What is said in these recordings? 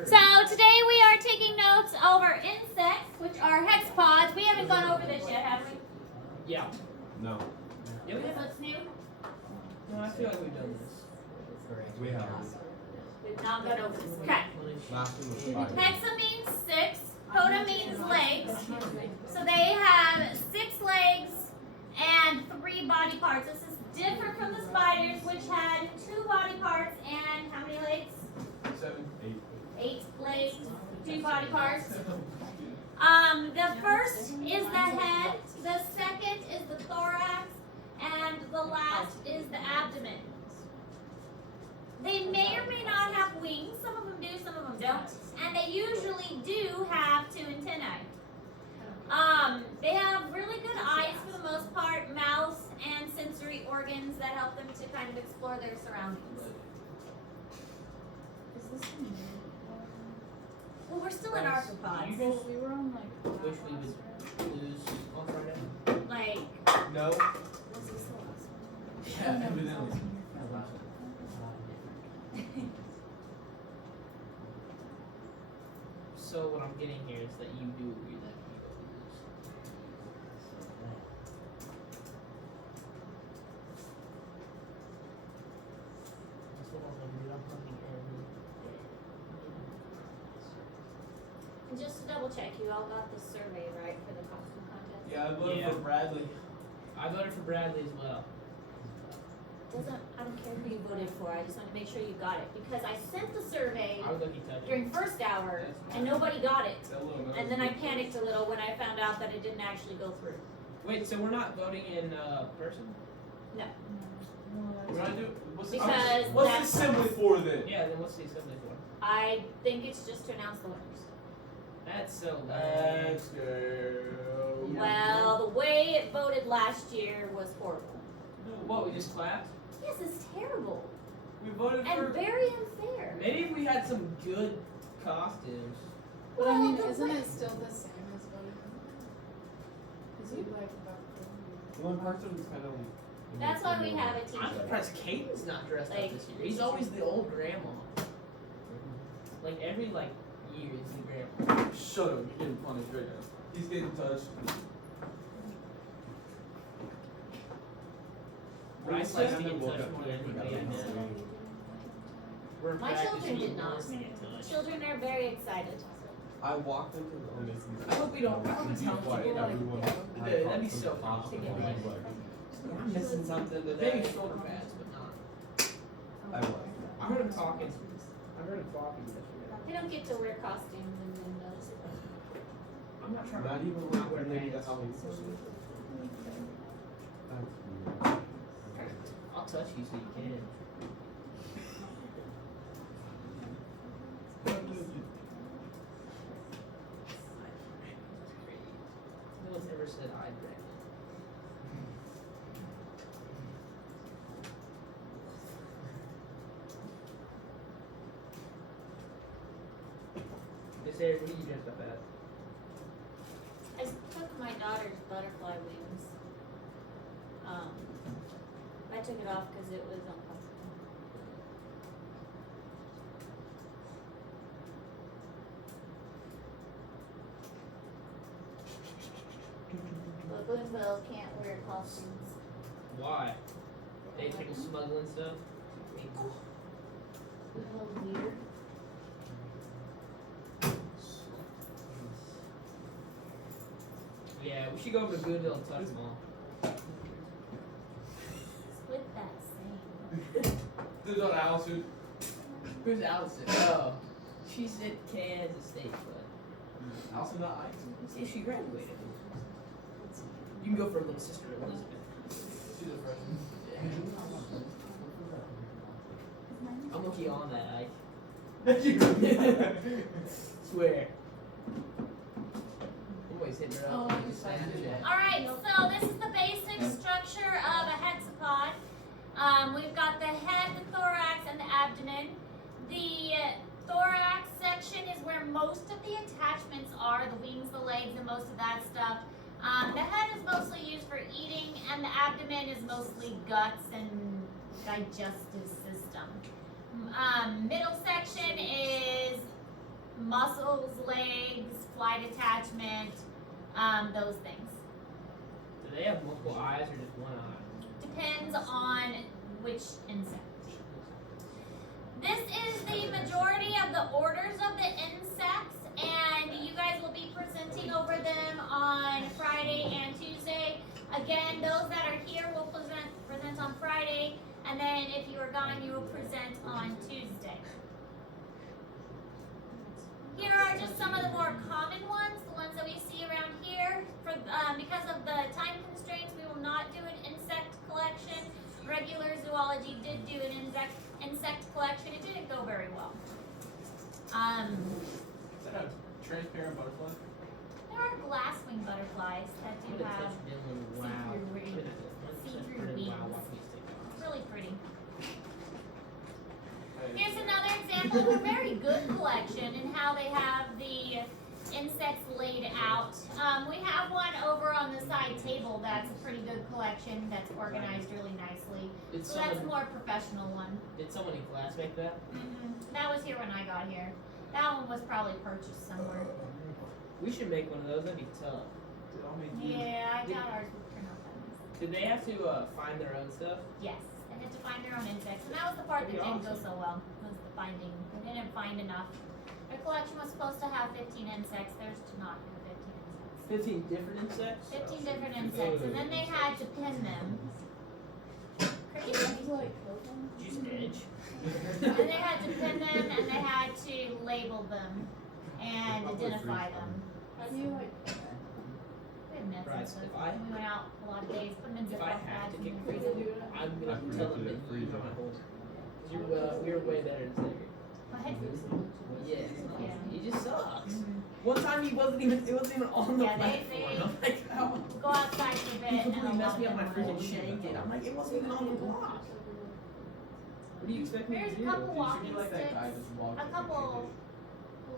So today we are taking notes over insects, which are hexapods. We haven't gone over this yet, have we? Yeah. No. Yeah, we have. What's new? No, I feel like we've done this. We have. We've not gone over this. Okay. Last one was 5. Hexa means 6. Poda means legs. So they have 6 legs and 3 body parts. This is different from the spiders, which had 2 body parts and how many legs? 7, 8. 8 legs, 2 body parts. The first is the head, the second is the thorax, and the last is the abdomen. They may or may not have wings. Some of them do, some of them don't. And they usually do have 2 antennae. They have really good eyes for the most part, mouths, and sensory organs that help them to kind of explore their surroundings. Well, we're still in arthropods. You guys we were on like wish we would lose on Friday? Like, No. what's this the last one? Yeah, evidently. So what I'm getting here is that you do agree that we will lose. That's what I'm gonna do. I'm hunting every day. And just to double check, you all got the survey right for the costume contest? Yeah, I voted Yeah. for Bradley. I voted for Bradley as well. I don't care who you voted for. I just want to make sure you got it because I sent the survey I would let you touch it. during first hour and nobody got it. And then I panicked a little when I found out that it didn't actually go through. Wait, so we're not voting in person? No, What do I do? What's the Because what's the that's- assembly for then? Yeah, then what's the assembly for? I think it's just to announce the winners. That's so lame. Let's go. Well, the way it voted last year was horrible. What, we just clapped? Yes, it's terrible We voted and for. very unfair. Maybe if we had some good costumes. But I mean, Well, the isn't way- it still the same as voting? Because you like One person was kind of. That's why we have a I'm teacher. surprised Caden's not dressed Like- up this year. He's always the old grandma. Like every year he's the grandma. Shut up! You're getting punished right now. He's getting touched. Bryce likes to get touched more than anybody I know. We're My children practicing did not. wants to get touched. Children are very excited. I walked into the. I hope we don't. I hope it's helpful. Like, everyone Dude, that'd be so cool. I'm missing something Maybe today. shoulder pads, but not. I was. I heard him talking. I heard him talking yesterday. They don't get to wear costumes and windows. I'm not trying Not to even not wear when they pants. get Halloween. I'll touch you so you can. No one's ever said I'd reckon. Miss Eric, what are you dressed up as? I took my daughter's butterfly wings. I took it off because it was uncomfortable. But Boonville can't wear costumes. Why? They people smuggling stuff? A little weird. Yeah, we should go over to Boonville and touch them all. Split that same. There's not Allison. Who's Allison? Oh, she's at Kansas State, but Allison not Ice. see, she graduated. You can go for little sister Elizabeth. She's a freshman. I'm looking on that, Ike. You. Swear. I'm always hitting her Oh, up. I on just found Snapchat. Alright, so this is the basic structure of a hexapod. We've got the head, the thorax, and the abdomen. The thorax section is where most of the attachments are, the wings, the legs, and most of that stuff. The head is mostly used for eating, and the abdomen is mostly guts and digestive system. Middle section is muscles, legs, flight attachment, those things. Do they have multiple eyes or just one eye? Depends on which insect. This is the majority of the orders of the insects, and you guys will be presenting over them on Friday and Tuesday. Again, those that are here will present on Friday, and then if you are gone, you will present on Tuesday. Here are just some of the more common ones, the ones that we see around here. Because of the time constraints, we will not do an insect collection. Regular zoology did do an insect collection. It didn't go very well. Is that a transparent butterfly? There are glass-winged butterflies that do have Wow. see-through wings. Wow. It's really pretty. Hey. Here's another example of a very good collection and how they have the insects laid out. We have one over on the side table that's a pretty good collection that's organized really nicely. Did So that's a someone, more professional one. did someone in class make that? That was here when I got here. That one was probably purchased somewhere. We should make one of those. That'd be tough. Dude, I'll make you. Yeah, I doubt ours would turn out that nice. Did they have to find their own stuff? Yes, they had to find their own insects, and that was the part that didn't go so well. Was the finding. They didn't find enough. Their collection was supposed to have 15 insects. Theirs did not have 15 insects. 15 different insects? 15 different insects, and then they had to pin them. Crazy. Did you use edge? And they had to pin them, and they had to label them and identify them. How do you like? We had nets Right, and stuff. if I- And we went out a lot of days, put them in If zip I lock have bags to and get then Freeze freeze it, them. do it. I'm I gonna forgot tell to them that freeze you're them. my home. You're way better than Xavier. What? Yes. Yeah. He just sucks. One time it wasn't even on the Yeah, they- platform. I'm like, how? Go outside for a bit He and completely a messed lot me of up my them freaking will. shake it. I'm like, it wasn't even on the block. What do you expect me to There's do? a couple Dude, you should walking be like that guy sticks, just walking. a couple.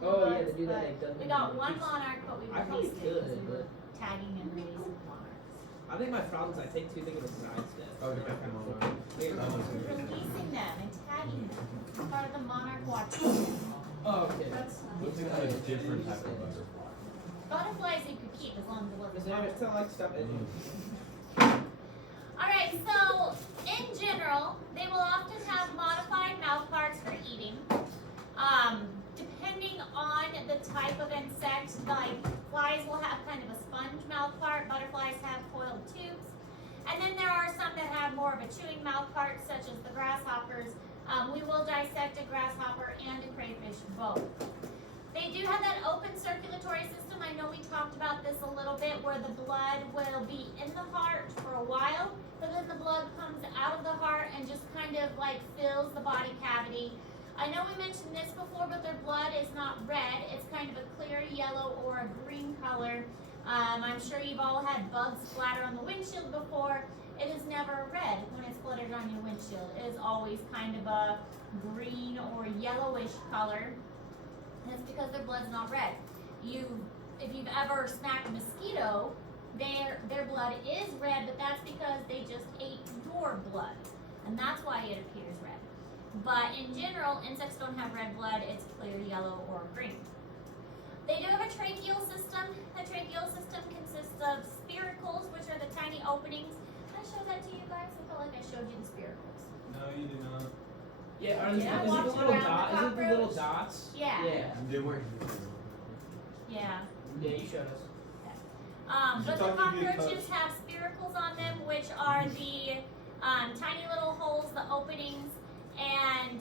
Oh, yeah, bugs, to do that, but it doesn't We got matter. one monarch, but we I probably released it because could, we were tagging and releasing monarchs. I think my problem is I take too big of a sidestep. Oh, you got them on. Here. Releasing them and tagging them. It's part of the monarch watch. Oh, okay. That's Looks like a different type of butterfly. Butterflies you could keep as long as it wasn't. Because I tell like to stop edging. Alright, so in general, they will often have modified mouth parts for eating. Depending on the type of insect, like flies will have kind of a sponge mouth part, butterflies have coiled tubes. And then there are some that have more of a chewing mouth part, such as the grasshoppers. We will dissect a grasshopper and a crayfish both. They do have that open circulatory system. I know we talked about this a little bit, where the blood will be in the heart for a while, but then the blood comes out of the heart and just kind of like fills the body cavity. I know we mentioned this before, but their blood is not red. It's kind of a clear yellow or a green color. I'm sure you've all had bugs splatter on the windshield before. It is never red when it's splattered on your windshield. It is always kind of a green or yellowish color. And it's because their blood's not red. If you've ever smacked a mosquito, their blood is red, but that's because they just ate your blood. And that's why it appears red. But in general, insects don't have red blood, it's clear yellow or green. They do have a tracheal system. The tracheal system consists of spiracles, which are the tiny openings. Can I show that to you guys? I felt like I showed you the spiracles. No, you did not. Yeah, are Yeah, is it walking the little around the dot? Is it the little cockroach. dots? Yeah. Yeah. They weren't. Yeah. Yeah, you showed us. But the thought you'd be a cockroaches have spiracles on them, which are the tiny little holes, the openings, and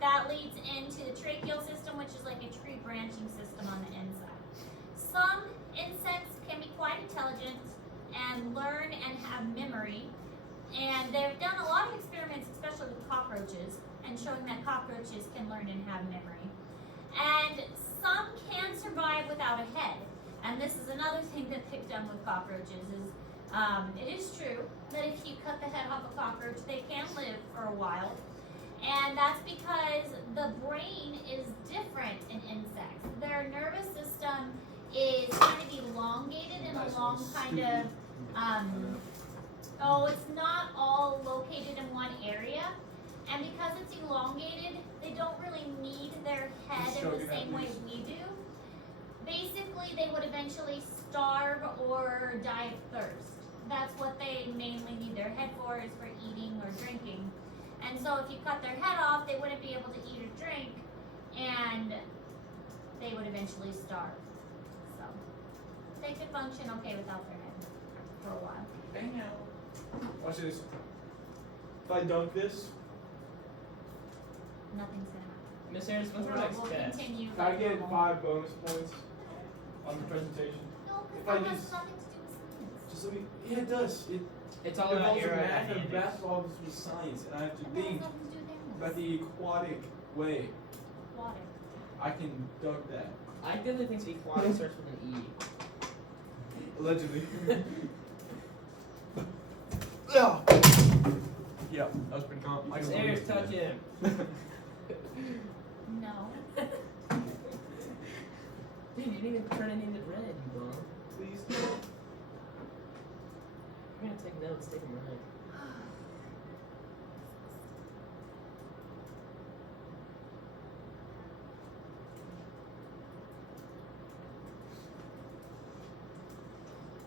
that leads into the tracheal system, which is like a tree branching system on the inside. Some insects can be quite intelligent and learn and have memory, and they've done a lot of experiments, especially with cockroaches, and showing that cockroaches can learn and have memory. And some can survive without a head. And this is another thing that they've done with cockroaches is, it is true that if you cut the head off a cockroach, they can live for a while. And that's because the brain is different in insects. Their nervous system is kind of elongated and along kind of, it's not all located in one area. And because it's elongated, they don't really need their head in the same way we do. Basically, they would eventually starve or die of thirst. That's what they mainly need their head for, is for eating or drinking. And so if you cut their head off, they wouldn't be able to eat or drink, and they would eventually starve. So they could function okay without their head for a while. Dang out. Watch this. If I dunk this, Nothing's gonna happen. Miss Harris, what's our next We'll test? continue. I get 5 bonus points on the presentation. No, If because I that has just- nothing to do with science. Just let me. Yeah, it does. It It's all about involves math and aerodynamics. basketball with science, and I have to And that has think nothing to do with about animals. the aquatic way. Water. I can dunk that. I definitely think aquatic starts with an E. Allegedly. Yeah. Yeah, that was pretty calm. Miss Harris, touch him. No. Dude, you didn't even turn any of the red, you bum. Please. You're gonna take notes, take them right.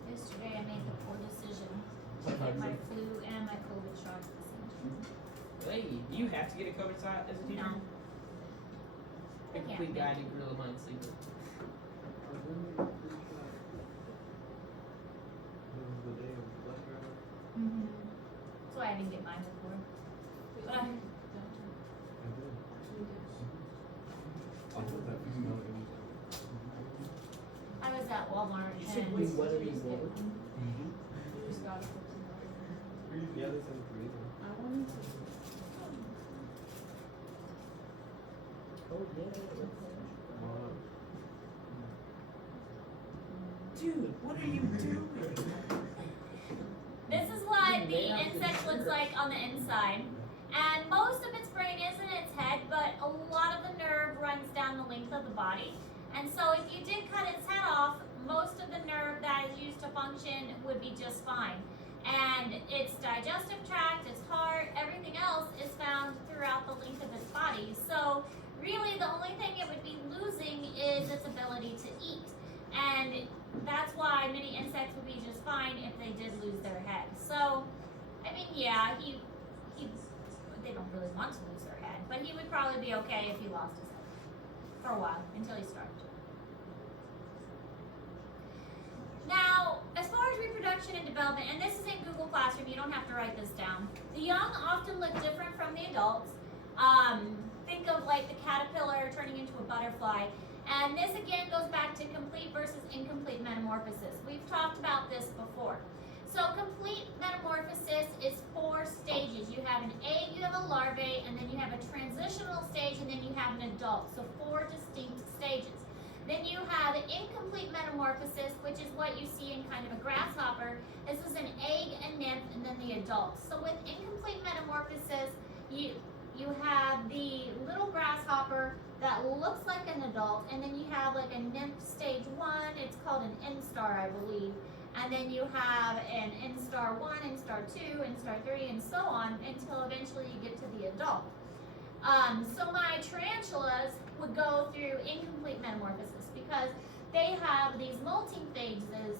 Yesterday I made the poor decision to get my flu and my COVID shot at the same time. Hey, do you have to get a COVID shot as a teacher? No. I can't Complete make guiding gorilla mind sleeper. Mm-hmm. That's why I didn't get mine before. But I, I was at Walmart You should and bring whatever you want. Yeah, that's great. Oh yeah. Dude, what are you doing? this is what the insect looks like on the inside. And most of its brain is in its head, but a lot of the nerve runs down the length of the body. And so if you did cut its head off, most of the nerve that is used to function would be just fine. And its digestive tract, its heart, everything else is found throughout the length of its body. So really the only thing it would be losing is its ability to eat. And that's why many insects would be just fine if they did lose their head. So, I mean, yeah, they don't really want to lose their head, but he would probably be okay if he lost his head for a while until he starved. Now, as far as reproduction and development, and this is in Google Classroom, you don't have to write this down. The young often look different from the adults. Think of like the caterpillar turning into a butterfly. And this again goes back to complete versus incomplete metamorphosis. We've talked about this before. So complete metamorphosis is 4 stages. You have an egg, you have a larvae, and then you have a transitional stage, and then you have an adult. So 4 distinct stages. Then you have incomplete metamorphosis, which is what you see in kind of a grasshopper. This is an egg, a nymph, and then the adult. So with incomplete metamorphosis, you have the little grasshopper that looks like an adult, and then you have like a nymph stage 1. It's called an instar, I believe. And then you have an instar 1, instar 2, instar 3, and so on until eventually you get to the adult. So my tarantulas would go through incomplete metamorphosis because they have these molting phases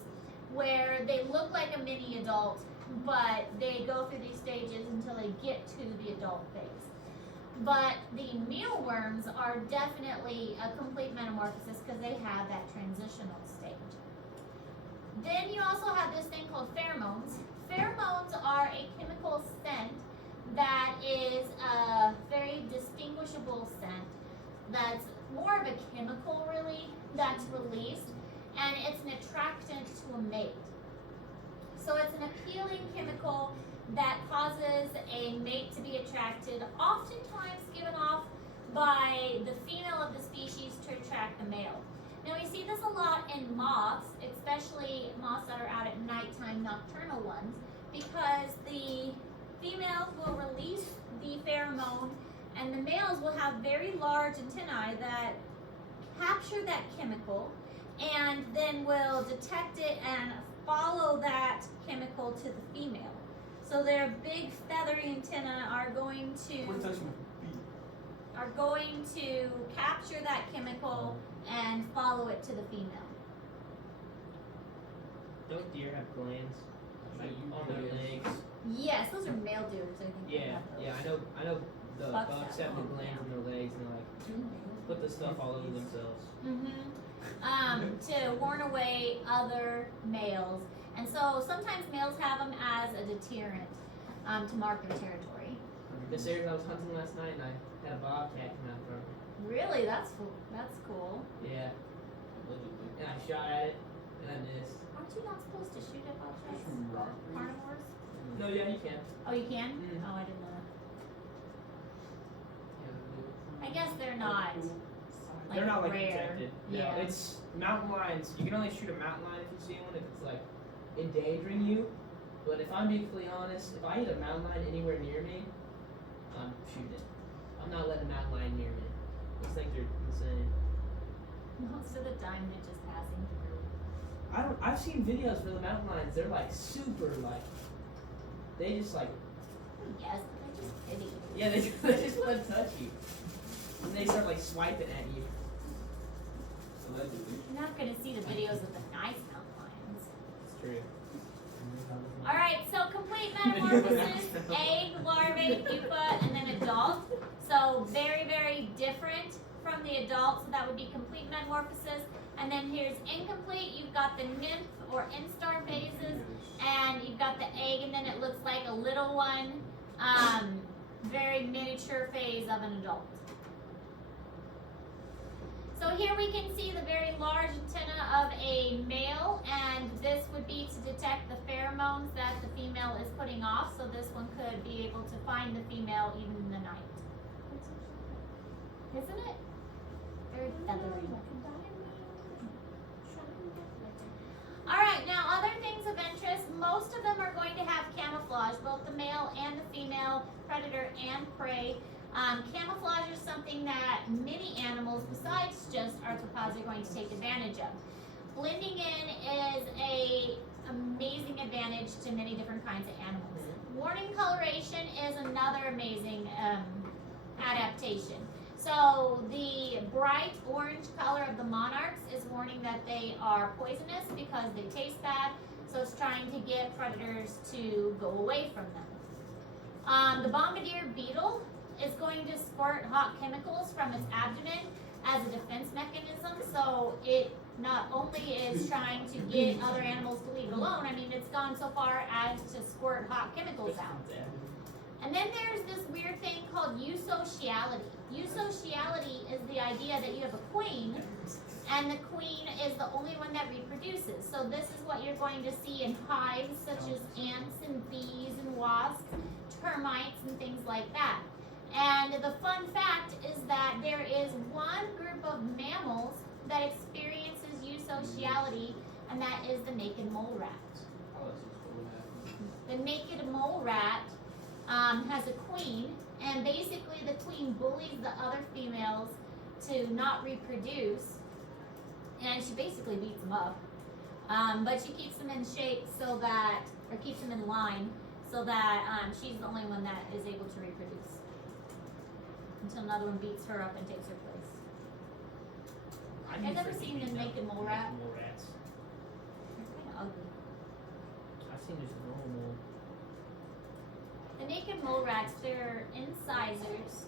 where they look like a mini adult, but they go through these stages until they get to the adult phase. But the mealworms are definitely a complete metamorphosis because they have that transitional stage. Then you also have this thing called pheromones. Pheromones are a chemical scent that is a very distinguishable scent that's more of a chemical really that's released, and it's an attractant to a mate. So it's an appealing chemical that causes a mate to be attracted, oftentimes given off by the female of the species to attract the male. Now we see this a lot in moths, especially moths that are out at nighttime, nocturnal ones, because the females will release the pheromone and the males will have very large antennae that capture that chemical and then will detect it and follow that chemical to the female. So their big feathery antennae are going to... We're touching my feet. are going to capture that chemical and follow it to the female. Don't deer have glands like on their legs? Yes, those are male deers. I think. They Yeah, have those. yeah. I know. The Bucks bucks have have the them, glands yeah. in their legs and like put the stuff all over themselves. To warn away other males. And so sometimes males have them as a deterrent to mark their territory. This area I was hunting last night and I had a bobcat come out from me. Really, that's cool. Yeah. And I shot at it and I missed. Aren't you not supposed to shoot at bobcats? Carnivores? No, yeah, you can. Oh, you can? Mhm. Oh, I didn't know that. Yeah, I guess they're not. They're not like rare. protected. Yeah. No, it's mountain lions. You can only shoot a mountain lion if you see one if it's like endangering you. But if I'm being completely honest, if I hit a mountain lion anywhere near me, I'm shooting it. I'm not letting a mountain lion near me. These things are insane. Most of the time they're just passing through. I've seen videos where the mountain lions, they're like super like, they just like, Yes, but they're just hitting you. yeah, they just want to touch you. And they start like swiping at you. Allegedly. You're not gonna see the videos of the nice mountain lions. It's true. Alright, so complete metamorphosis, egg, larvae, pupa, and then adult. So very, very different from the adult, so that would be complete metamorphosis. And then here's incomplete, you've got the nymph or instar phases, and you've got the egg, and then it looks like a little one, very miniature phase of an adult. So here we can see the very large antenna of a male, and this would be to detect the pheromones that the female is putting off. So this one could be able to find the female even in the night. Isn't it? Very feathery. Alright, now other things of interest, most of them are going to have camouflage, both the male and the female, predator and prey. Camouflage is something that many animals besides just arthropods are going to take advantage of. Blending in is a amazing advantage to many different kinds of animals. Warning coloration is another amazing adaptation. So the bright orange color of the monarchs is warning that they are poisonous because they taste bad. So it's trying to get predators to go away from them. The bombardier beetle is going to squirt hot chemicals from its abdomen as a defense mechanism. So it not only is trying to get other animals to leave it alone, I mean, it's gone so far as to squirt hot chemicals out. And then there's this weird thing called eusociality. Eusociality is the idea that you have a queen, and the queen is the only one that reproduces. So this is what you're going to see in hives, such as ants and bees and wasps, termites and things like that. And the fun fact is that there is one group of mammals that experiences eusociality, and that is the naked mole rat. The naked mole rat has a queen, and basically the queen bullies the other females to not reproduce, and she basically beats them up. But she keeps them in shape so that, or keeps them in line, so that she's the only one that is able to reproduce. Until another one beats her up and takes her place. I've never seen the naked mole rat. Mole rats. They're kind of ugly. I've seen just a normal mole. The naked mole rats, they're incisors.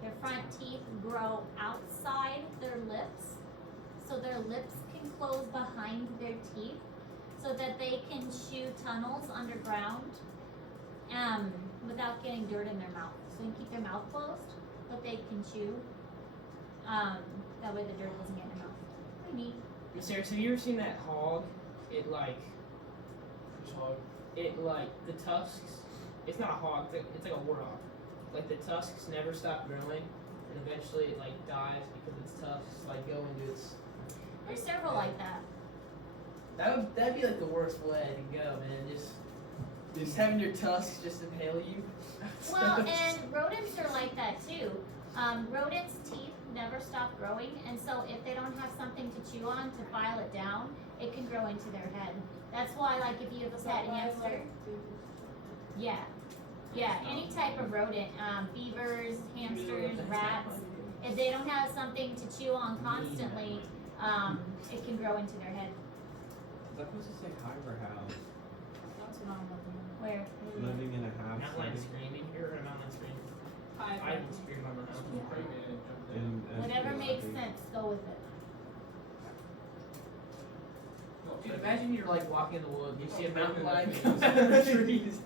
Their front teeth grow outside their lips, so their lips can close behind their teeth so that they can chew tunnels underground without getting dirt in their mouth. So they can keep their mouth closed, but they can chew. That way the dirt doesn't get in their mouth. Pretty neat. Miss Sarah, have you ever seen that hog? It like the tusks. It's not a hog. It's like a warthog. Like the tusks never stop growing, and eventually it like dies because its tusks like go into its. There's several like that. That'd be like the worst way to go, man. Just having your tusks just impale you. Well, and rodents are like that too. Rodents' teeth never stop growing, and so if they don't have something to chew on to file it down, it can grow into their head. That's why, like, if you have a pet hamster, yeah. Yeah, any type of rodent, beavers, hamsters, rats. If they don't have something to chew on constantly, it can grow into their head. Is that supposed to say hive or house? That's what I'm looking at. Where? Living in a house. Mountain lion setting. screaming. You ever heard a mountain lion screaming? Hi. I even screamed on the mountain. And Whatever it's makes like- sense, go with it. Dude, imagine you're like walking in the woods, you see a mountain lion come out of the trees.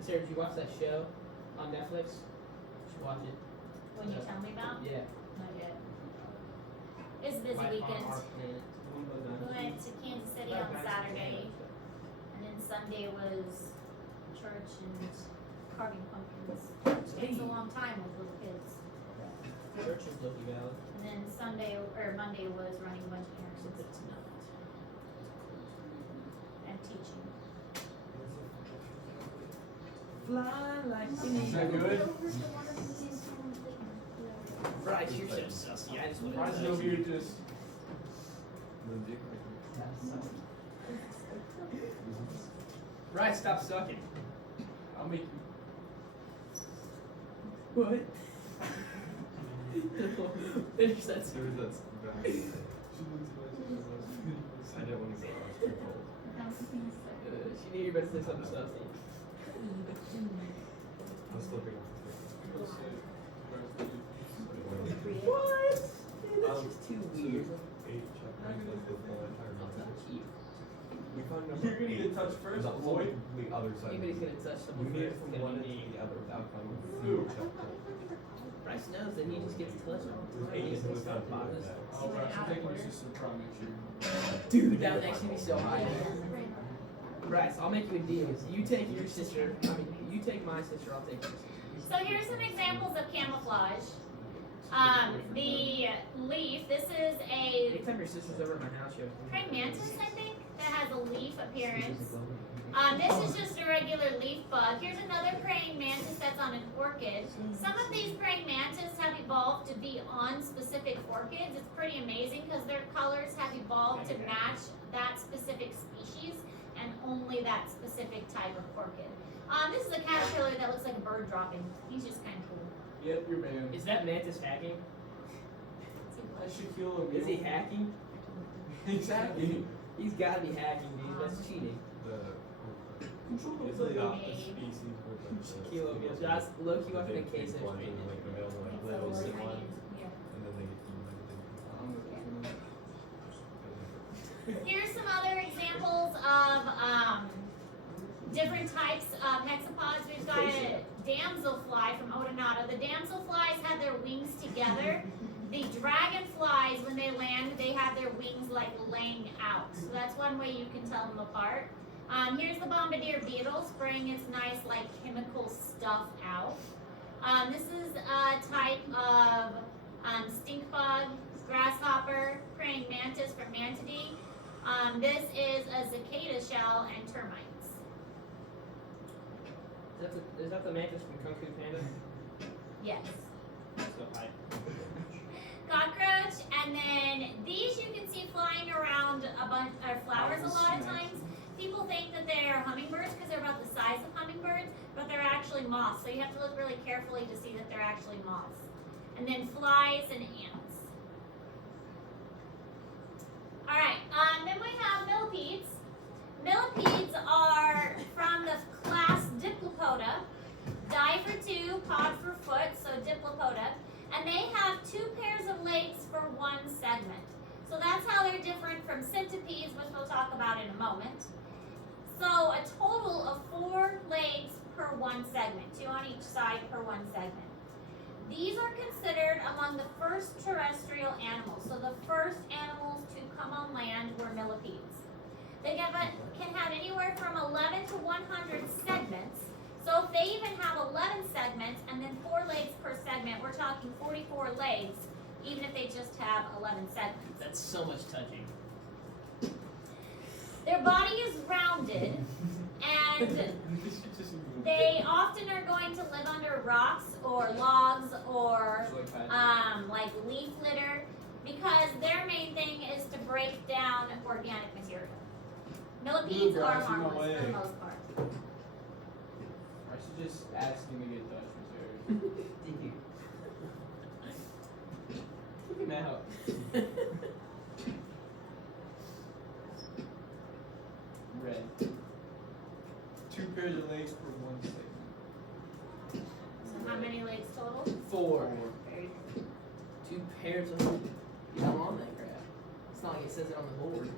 Sarah, did you watch that show on Netflix? You should watch it. When you tell me about? Yeah. Not yet. It's a busy Life on weekend. Our Planet. We went to Kansas City on Saturday, and then Sunday was church and carving pumpkins. It takes a long time with little kids. Church is Loki Valley. And then Sunday or Monday was running a bunch of errands and teaching. Fly like Is that good? Bryce, you're so sussy. I just want Bryce is over here just. Bryce, stop sucking. I'll make you. What? Finish that There was that back. I didn't want to go. I was too cold. She knew you better say something sussy. I was slipping off the What? Dude, that's just too weird. 8 chapters of the full entire I'll novel. touch you. We found number You're gonna 8. get touched first, That was boy. on the other side. Anybody's gonna touch We someone made first. it from It's gonna one be end to me. the other without finding a single chapter. Bryce knows that he just gets touched. Eight is He's without gonna bottom. this. Oh, Bryce, I'm taking your sister to prom next year. Dude, that would actually be so high. Bryce, I'll make you a deal. You take your sister. I mean, you take my sister. I'll take your sister. So here's some examples of camouflage. The leaf, this is a Anytime your sister's over at my house, you have to. praying mantis, I think, that has a leaf appearance. This is just a regular leaf bug. Here's another praying mantis that's on an orchid. Some of these praying mantis have evolved to be on specific orchids. It's pretty amazing because their colors have evolved to match that specific species and only that specific type of orchid. This is a caterpillar that looks like a bird dropping. He's just kind of cool. Yep, you're banned. Is that mantis hacking? That's Shaquille O'Neal. Is he hacking? Exactly. He's gotta be hacking, dude. That's cheating. It's like the species with like the Shaquille O'Neal. That's low-key watching a case one in like the middle, like It's little a sick little one, tiny, and then they get Here's some other examples of different types of hexapods. We've got a damselfly from Odonata. The damselflies have their wings together. The dragonflies, when they land, they have their wings like laying out. So that's one way you can tell them apart. Here's the bombardier beetle spraying its nice like chemical stuff out. This is a type of stink bug, grasshopper, praying mantis from Mantidae. This is a cicada shell and termites. Is that the mantis from Kung Fu Panda? Yes. So high. Cockroach, and then these you can see flying around a bunch of flowers a lot of times. People think that they're hummingbirds because they're about the size of hummingbirds, but they're actually moths. So you have to look really carefully to see that they're actually moths. And then flies and ants. All right, then we have millipedes. Millipedes are from the class Diplopoda, die for 2, pod for foot, so Diplopoda, and they have 2 pairs of legs for 1 segment. So that's how they're different from centipedes, which we'll talk about in a moment. So a total of 4 legs per 1 segment, 2 on each side per 1 segment. These are considered among the first terrestrial animals. So the first animals to come on land were millipedes. They can have anywhere from 11 to 100 segments. So if they even have 11 segments and then 4 legs per segment, we're talking 44 legs, even if they just have 11 segments. That's so much touching. Their body is rounded, and they often are going to live under rocks or logs or like leaf litter, because their main thing is to break down organic material. Millipedes Blue are brush, no harmless for the way. most part. I should just ask him to get Dutch reserve. Dude. Kick him out. Red. 2 pairs of legs for 1 segment. So how many legs total? 4. Very good. 2 pairs of them. Yeah, I'm on that crap. It's not like it says it on the board.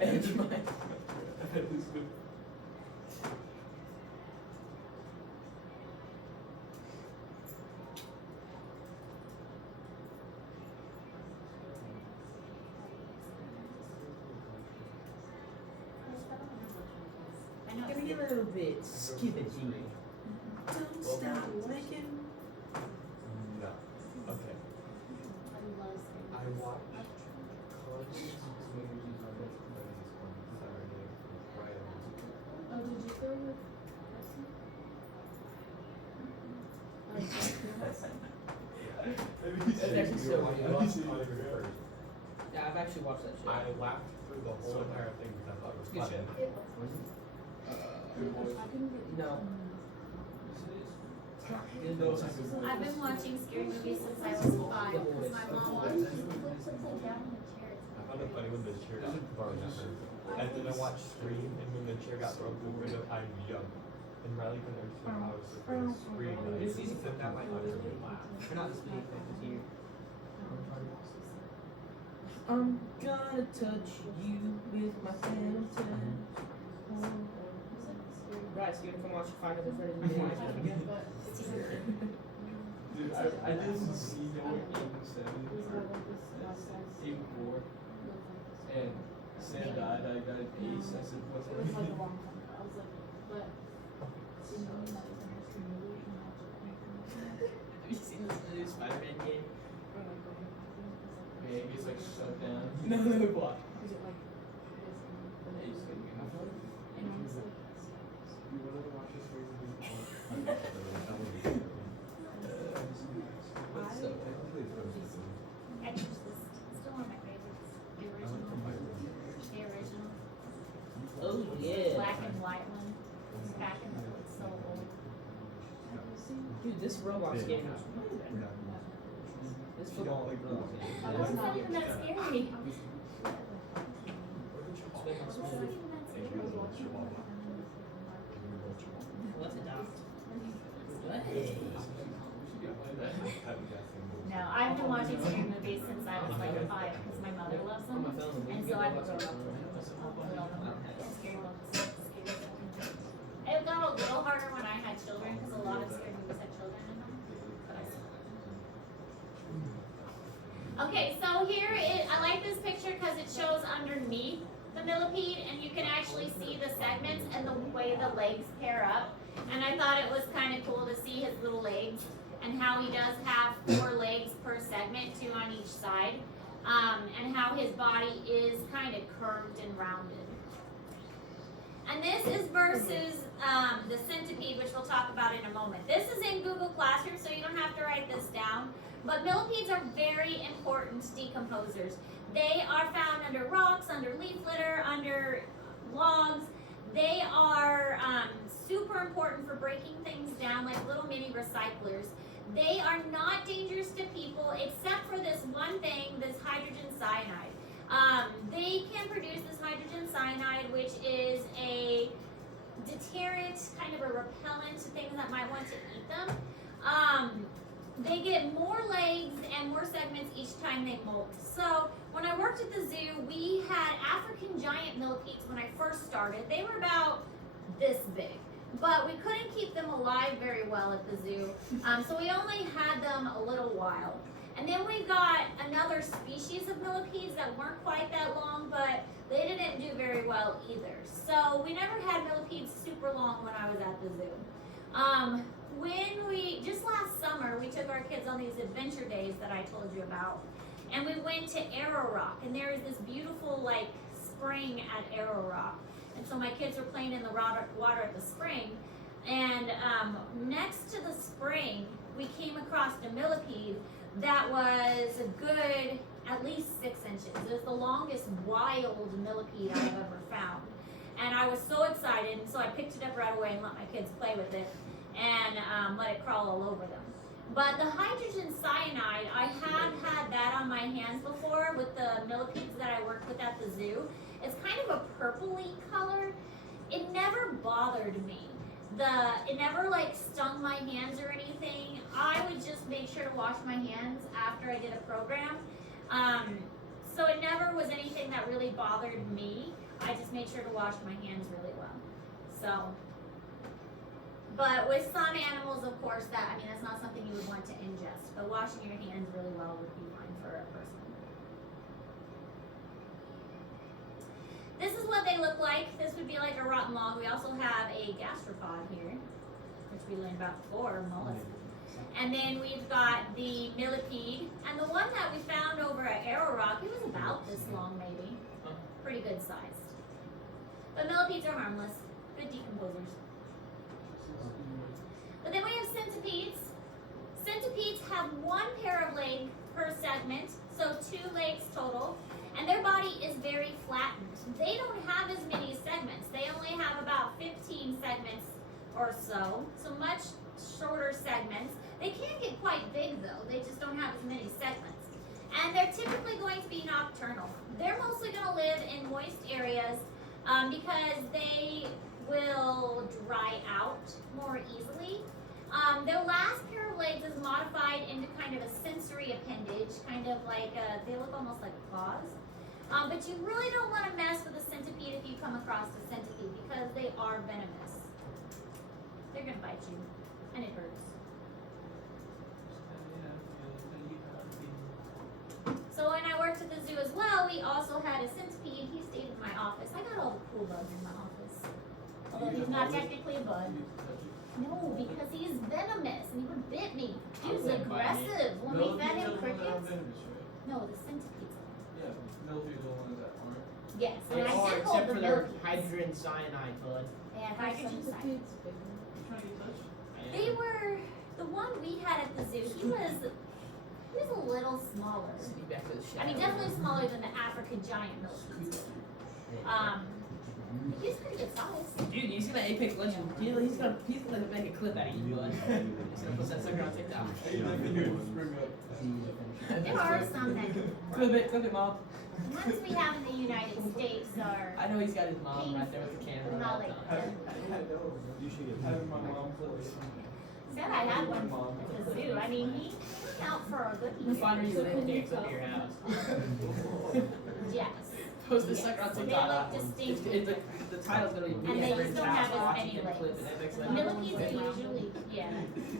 Edge my. I know. Give me a little bit. Skibbity. Don't stop licking. No. Okay. I watched Conscious movies on Netflix on Saturday and Friday. Oh, did you throw your That's actually so I good. watched Oliver first. Yeah, I've actually watched that show. I laughed through the whole entire thing because I thought it was Good funny. show. Good boys. I couldn't get No. Good Those boys. are good boys. I've been watching scary movies since I was 5 because my mom watched them. I found it funny when the chair got thrown at her. And then I watched Scream, and when the chair got thrown through the window, I jumped. And Riley couldn't understand how I was supposed to scream. And I This just season sat that down might and started laugh. Or not this week, but this year. I'm gonna touch you with my phantom touch. Right, so you gonna come watch Five Nights at Freddy's again? Dude, I didn't see no one in 7 or 8 4. And Sam died, I got an ace. I said, what's It was like a that? long time ago. I was like, but you know, like the history movie and watch it. Have you seen this new Spider-Man game? Or like go ahead and Yeah, it gets like shut down. No, what? is it like basically the Ace getting enough of it. and it's like You wanted to watch this movie on What's up? Exorcist. Still one of my favorites. The original. The original. Oh yeah. Black and white one. Back in the it's so old. Dude, this Roblox game was this football like Roblox Oh, game. it's not even that scary. It's been It's awesome. not even that scary. Let's adopt. What? No, I've been watching scary movies since I was like 5 because my mother loves them. On my phone, we And can so go I've Roblox grown up on my phone. with all them. Scary ones. Scary ones. It got a little harder when I had children because a lot of scary movies had children in them. But I still Okay, so here I like this picture because it shows underneath the millipede and you can actually see the segments and the way the legs pair up. And I thought it was kind of cool to see his little legs and how he does have 4 legs per segment, 2 on each side, and how his body is kind of curved and rounded. And this is versus the centipede, which we'll talk about in a moment. This is in Google Classroom, so you don't have to write this down. But millipedes are very important decomposers. They are found under rocks, under leaf litter, under logs. They are super important for breaking things down like little mini recyclers. They are not dangerous to people except for this one thing, this hydrogen cyanide. They can produce this hydrogen cyanide, which is a deterrent, kind of a repellent to things that might want to eat them. They get more legs and more segments each time they molt. So when I worked at the zoo, we had African giant millipedes when I first started. They were about this big, but we couldn't keep them alive very well at the zoo. So we only had them a little while. And then we got another species of millipedes that weren't quite that long, but they didn't do very well either. So we never had millipedes super long when I was at the zoo. Just last summer, we took our kids on these adventure days that I told you about. And we went to Arrow Rock, and there is this beautiful like spring at Arrow Rock. And so my kids were playing in the water at the spring. And next to the spring, we came across a millipede that was a good at least 6 inches. It was the longest wild millipede I've ever found. And I was so excited, and so I picked it up right away and let my kids play with it and let it crawl all over them. But the hydrogen cyanide, I have had that on my hands before with the millipedes that I worked with at the zoo. It's kind of a purpley color. It never bothered me. It never like stung my hands or anything. I would just make sure to wash my hands after I did a program. So it never was anything that really bothered me. I just made sure to wash my hands really well. So, but with some animals, of course, that's not something you would want to ingest. But washing your hands really well would be fine for a person. This is what they look like. This would be like a rotten log. We also have a gastropod here, which we learned about before, mollusk. And then we've got the millipede, and the one that we found over at Arrow Rock, it was about this long maybe, pretty good sized. But millipedes are harmless, good decomposers. But then we have centipedes. Centipedes have 1 pair of legs per segment, so 2 legs total, and their body is very flattened. They don't have as many segments. They only have about 15 segments or so much shorter segments. They can get quite big though, they just don't have as many segments. And they're typically going to be nocturnal. They're mostly going to live in moist areas because they will dry out more easily. Their last pair of legs is modified into kind of a sensory appendage, kind of like they look almost like claws. But you really don't want to mess with a centipede if you come across a centipede because they are venomous. They're going to bite you, and it hurts. So when I worked at the zoo as well, we also had a centipede. He stayed in my office. I got all the cool bugs in my office. Although he's not technically a bug. No, because he's venomous and he would bit me. He was aggressive when we fed him crickets. No, the centipedes. Yeah, millipedes are the ones that aren't. Yes, They and I are, did hold except the for their millipedes. hydrogen cyanide, bud. They had hydrogen cyanide. Centipedes bigger. You trying to get touched? They were, the one we had at the zoo, he was a little smaller. Send you back to the I mean, shadow. definitely smaller than the African giant millipedes. He's pretty good size. Dude, you see that Apex Legend? He's gonna make a clip out of you, bud. He's gonna post that sucker on TikTok. Hey, let me hear you spring up. There are some that, Clip it, mom. the ones we have in the United States are I know he's got his mom right there with the camera. not all the like time. You should get having my mom play. said I had one at the zoo. I mean, he came out for a good You year. find reason anything except for your house. Yes. Post this sucker on They TikTok. look distinct. The title's gonna be And they Friend's just don't house, have as watching many him clip legs. an Apex Legend. Millipedes are usually, yeah.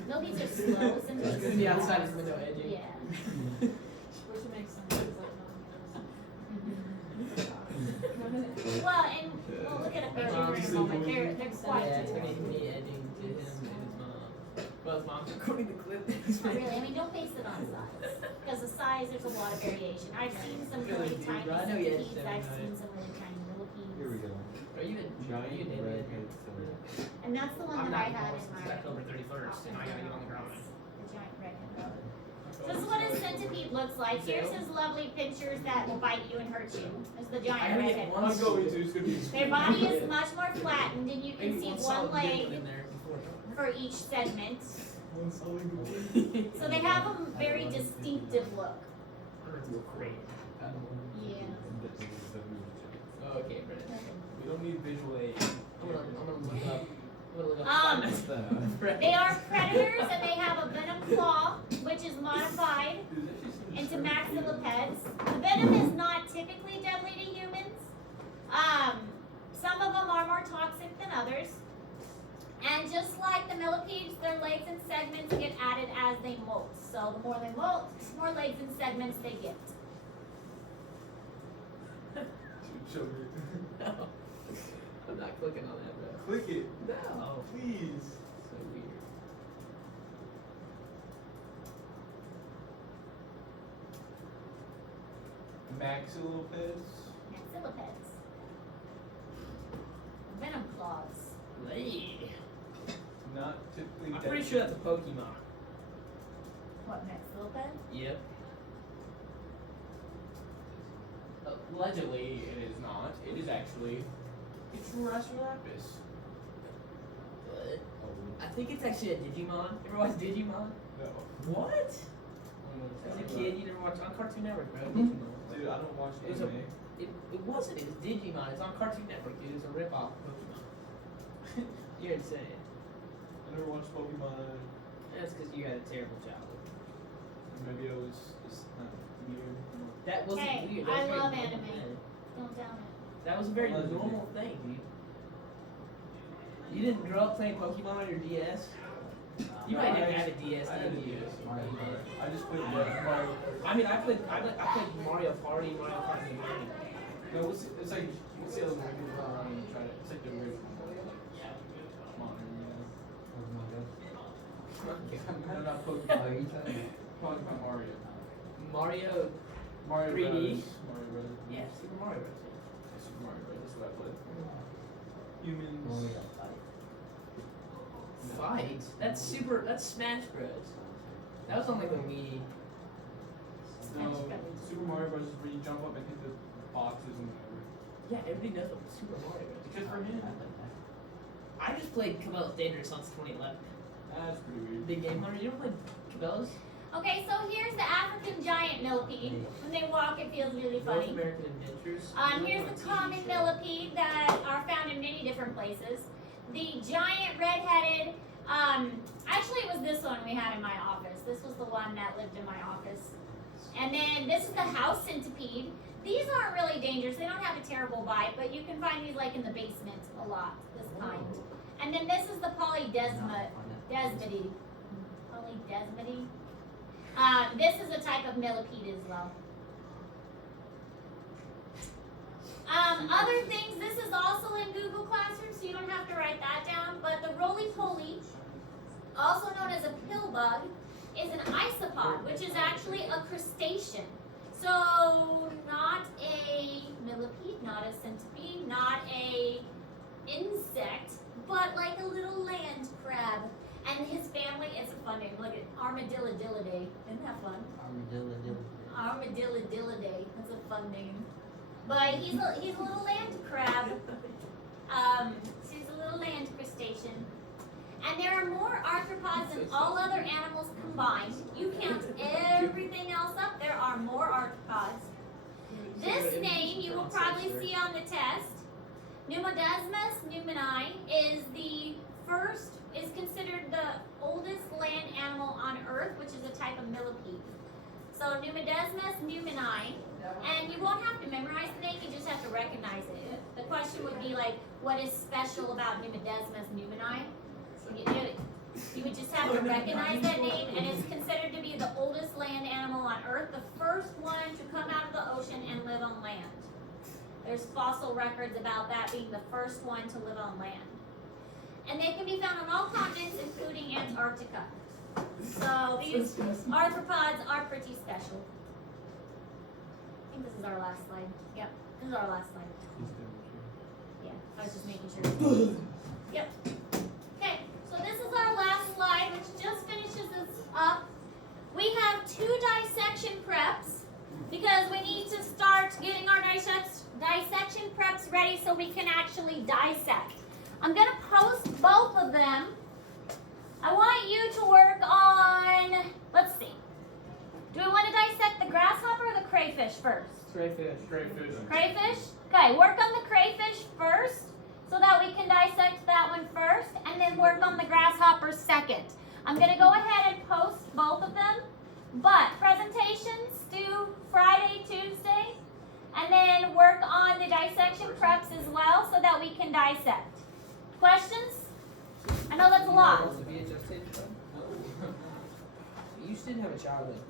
Millipedes are slow It's since gonna be outside his window edging. yeah. Which makes sense, it's like Well, and we'll look at it further in a moment. They're quite Yeah, it's gonna different. be edging to him and his mom. Well, his mom's recording the clip. Not really. I mean, don't base it on size. Because the size, there's a lot of variation. I've seen some really tiny I know you had centipedes. I've 79. seen some really tiny millipedes. Here we go. Are you in? Giant you in redhead cylinder. And that's the one I'm that I not had anymore in since my October 31st, and I gotta get on the ground. The giant redhead dog. So this is what a centipede looks like. Here's his lovely pinchers that will bite you and hurt you. This is the I giant only redhead. get one. I'm going to, it's gonna be. Their body is much more flattened, and you can Maybe see one solid good leg in there before. for each segment. One solid good. So they have a very distinctive look. Great. Yeah. Okay, Brennan. We don't need visual aid. I'm gonna look up. They are predators, and they have a venom claw, which is modified into maxillipeds. The venom is not typically deadly to humans. Some of them are more toxic than others. And just like the millipedes, their legs and segments get added as they molt. So the more they molt, the more legs and segments they get. Show me. No. I'm not clicking on that, bro. Click it. No. Please. So weird. Maxillipeds. Maxillipeds. Venom claws. Hey. not typically. I'm pretty sure that's a Pokemon. What next, little bit? Yep. Allegedly, it is not. It is actually. It's Rasarapis. I think it's actually a Digimon. You ever watch Digimon? No. What? As a kid, you never watched on Cartoon Network, bro. Digimon. Dude, I don't watch It was a- anime. It wasn't. It was Digimon. It's on Cartoon Network, dude. It's a ripoff of Pokemon. You're insane. I never watched Pokemon. That's because you had a terrible childhood. Maybe I was just not weird. That wasn't Hey, weird. That I was a very love normal anime. thing. Don't down it. That was a very Allegedly. normal thing, dude. You didn't grow up playing Pokemon on your DS? You No, might I didn't have a DS, I had a did you? DS. I just played Mario. I mean, I played Mario Party, Mario Party Mini. No, it's like what's the other one? We can go around and try to. It's like the original. Modern, no, not Pokemon. Talking about Mario. Mario, Mario 3D? Brothers. Mario Brothers. yeah, Super Mario Bros. Super Mario Brothers. That's what I played. Humans. Fight? That's Smash Bros. That was on like the Wii. No, Super Mario Brothers is where you jump up and hit the boxes and whatever. Yeah, everybody knows what Super Mario Bros. Except for him. I just played Cabela's Dangerous since 2011. That's pretty weird. Big Game Hunter. You ever played Cabela's? Okay, so here's the African giant millipede. When they walk, it feels really North funny. American Adventures. Here's the common millipede that are found in many different places. The giant red-headed, actually it was this one we had in my office. This was the one that lived in my office. And then this is the house centipede. These aren't really dangerous. They don't have a terrible bite, but you can find these like in the basement a lot, this kind. And then this is the polydesmid. Polydesmid. This is a type of millipede as well. Other things, this is also in Google Classroom, so you don't have to write that down, but the roly-poly, also known as a pill bug, is an isopod, which is actually a crustacean. So, not a millipede, not a centipede, not a insect, but like a little land crab. And his family is a fun name. Look at Armadillo-dilliday. Isn't that fun? Armadillo-dilliday. That's a fun name. But he's a little land crab. He's a little land crustacean. And there are more arthropods than all other animals combined. You count everything else up, there are more arthropods. This name you will probably see on the test. Pneumodesmus pneumoni is considered the oldest land animal on Earth, which is a type of millipede. So Pneumodesmus pneumoni, and you won't have to memorize the name, you just have to recognize it. The question would be like, what is special about Pneumodesmus pneumoni? You would just have to recognize that name, and it's considered to be the oldest land animal on Earth, the first one to come out of the ocean and live on land. There's fossil records about that being the first one to live on land. And they can be found on all continents, including Antarctica. So these arthropods are pretty special. I think this is our last slide. Yep, this is our last slide. Yeah, I was just making sure. Yep. Okay, so this is our last slide, which just finishes us up. We have 2 dissection preps because we need to start getting our dissection preps ready so we can actually dissect. I'm going to post both of them. I want you to work on, let's see. Do we want to dissect the grasshopper or the crayfish first? Crayfish. Crayfish? Okay, work on the crayfish first so that we can dissect that one first, and then work on the grasshopper second. I'm going to go ahead and post both of them, but presentations due Friday, Tuesday, and then work on the dissection preps as well so that we can dissect. Questions? I know that's a lot. You used to have a childhood.